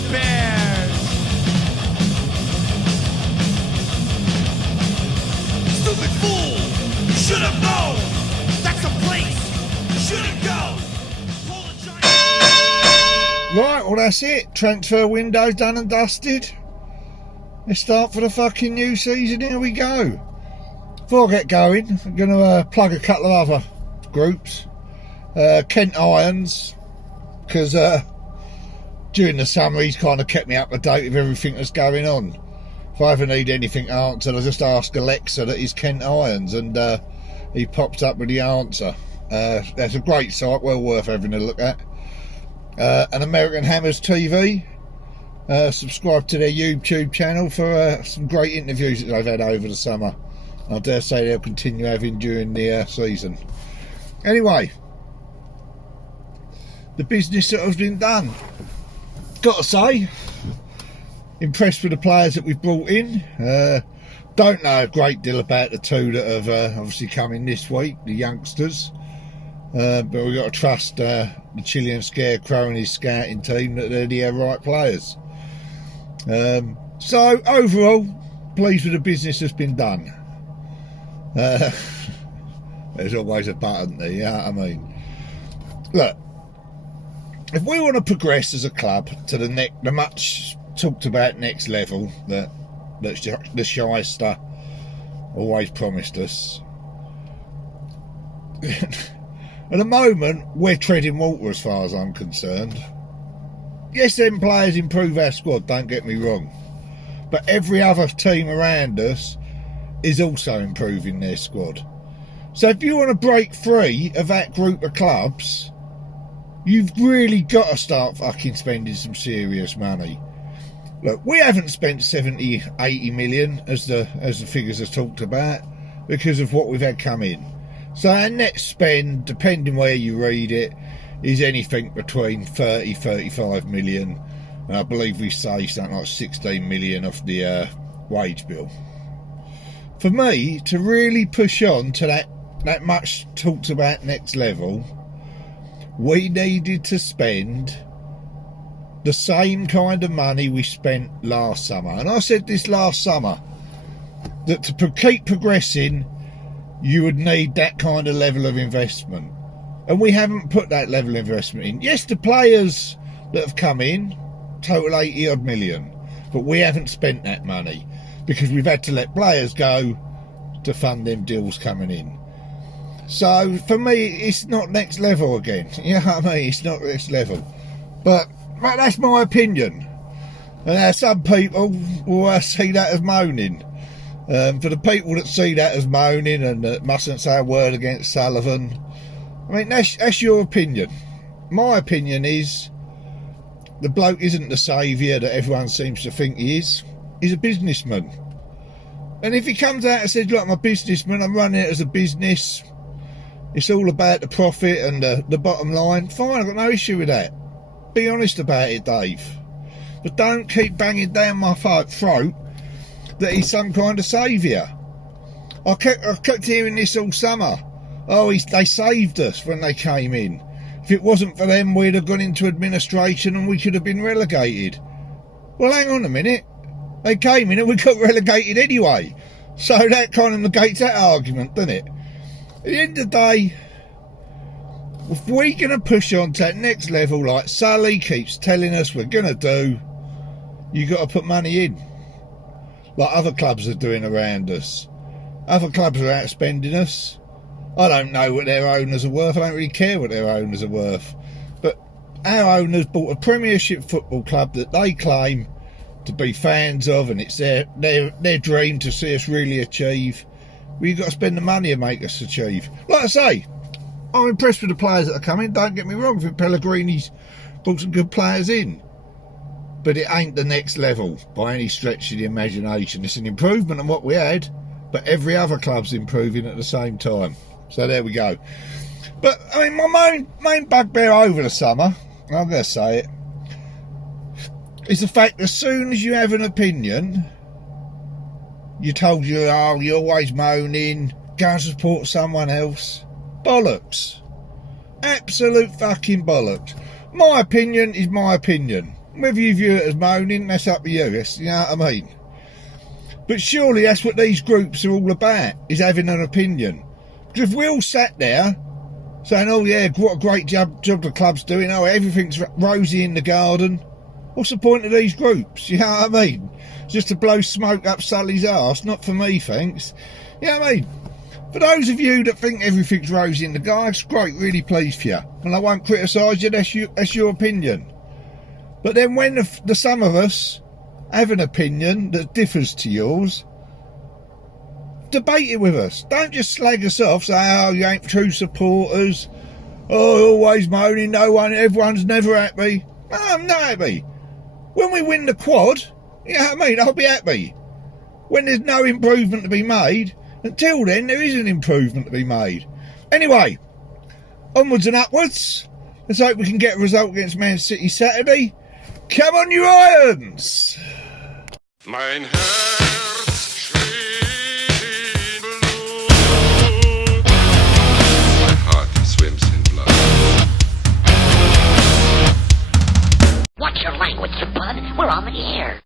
the Bears. Stupid fool, you should have known. That's a place you shouldn't go. Right, well that's it. Transfer window done and dusted. Let's start for the fucking new season. Here we go. Before I get going, I'm going to plug a couple of other groups. Kent Irons, because during the summer he's kind of kept me up to date with everything that's going on. If I ever need anything answered, I just ask Alexa that is Kent Irons, and he pops up with the answer. That's a great site, well worth having a look at. And American Hammers TV, subscribe to their YouTube channel for some great interviews that they've had over the summer. I dare say they'll continue having during the season. Anyway, the business that has been done. Got to say, impressed with the players that we've brought in. Don't know a great deal about the two that have obviously come in this week, the youngsters. But we've got to trust the Chilean Scarecrow and his scouting team that they're the right players. So overall, pleased with the business that's been done. There's always a button there, you know what I mean? Look, if we want to progress as a club to the much talked about next level that the Shyster always promised us, at the moment, we're treading water as far as I'm concerned. Yes, them players improve our squad, don't get me wrong. But every other team around us is also improving their squad. So if you want to break free of that group of clubs, you've really got to start fucking spending some serious money. Look, we haven't spent 70, 80 million as the figures are talked about because of what we've had come in. So our net spend, depending where you read it, is anything between 30, 35 million. And I believe we saved something like 16 million off the wage bill. For me, to really push on to that much talked about next level, we needed to spend the same kind of money we spent last summer. And I said this last summer, that to keep progressing, you would need that kind of level of investment. And we haven't put that level of investment in. Yes, the players that have come in total 80 odd million, but we haven't spent that money because we've had to let players go to fund them deals coming in. So for me, it's not next level again. You know what I mean? It's not next level. But that's my opinion. And some people will see that as moaning. For the people that see that as moaning and that mustn't say a word against Sullivan, I mean, that's your opinion. My opinion is the bloke isn't the saviour that everyone seems to think he is. He's a businessman. And if he comes out and says, look, I'm a businessman, I'm running it as a business, it's all about the profit and the bottom line, fine, I've got no issue with that. Be honest about it, Dave. But don't keep banging down my throat that he's some kind of saviour. I kept hearing this all summer. Oh, they saved us when they came in. If it wasn't for them, we'd have gone into administration and we could have been relegated. Well, hang on a minute. They came in and we got relegated anyway. So that kind of negates that argument, doesn't it? At the end of the day, if we're going to push on to that next level like Sully keeps telling us we're going to do, you got to put money in. Like other clubs are doing around us. Other clubs are outspending us. I don't know what their owners are worth. I don't really care what their owners are worth. But our owners bought a Premiership football club that they claim to be fans of, and it's their dream to see us really achieve. Well, you've got to spend the money and make us achieve. Like I say, I'm impressed with the players that are coming. Don't get me wrong, I think Pellegrini's brought some good players in. But it ain't the next level by any stretch of the imagination. It's an improvement on what we had, but every other club's improving at the same time. So there we go. But I mean, my main bugbear over the summer, I'm going to say it, is the fact as soon as you have an opinion, you're told you're always moaning, go and support someone else. Bollocks. Absolute fucking bollocks. My opinion is my opinion. Whether you view it as moaning, that's up to you, you know what I mean? But surely that's what these groups are all about, is having an opinion. Because if we all sat there saying, oh yeah, what a great job the club's doing, oh everything's rosy in the garden, what's the point of these groups, you know what I mean? Just to blow smoke up Sully's arse, not for me, thanks. You know what I mean? For those of you that think everything's rosy in the garden, it's great, really pleased for you. And I won't criticise you, that's your opinion. But then when the some of us have an opinion that differs to yours, debate it with us. Don't just slag us off, say, oh, you ain't true supporters, oh, always moaning, everyone's never happy. No, I'm not happy. When we win the quad, you know what I mean, I'll be happy. When there's no improvement to be made, until then, there is an improvement to be made. Anyway, onwards and upwards. Let's hope we can get a result against Man City Saturday. Come on, you Irons! Mein Herr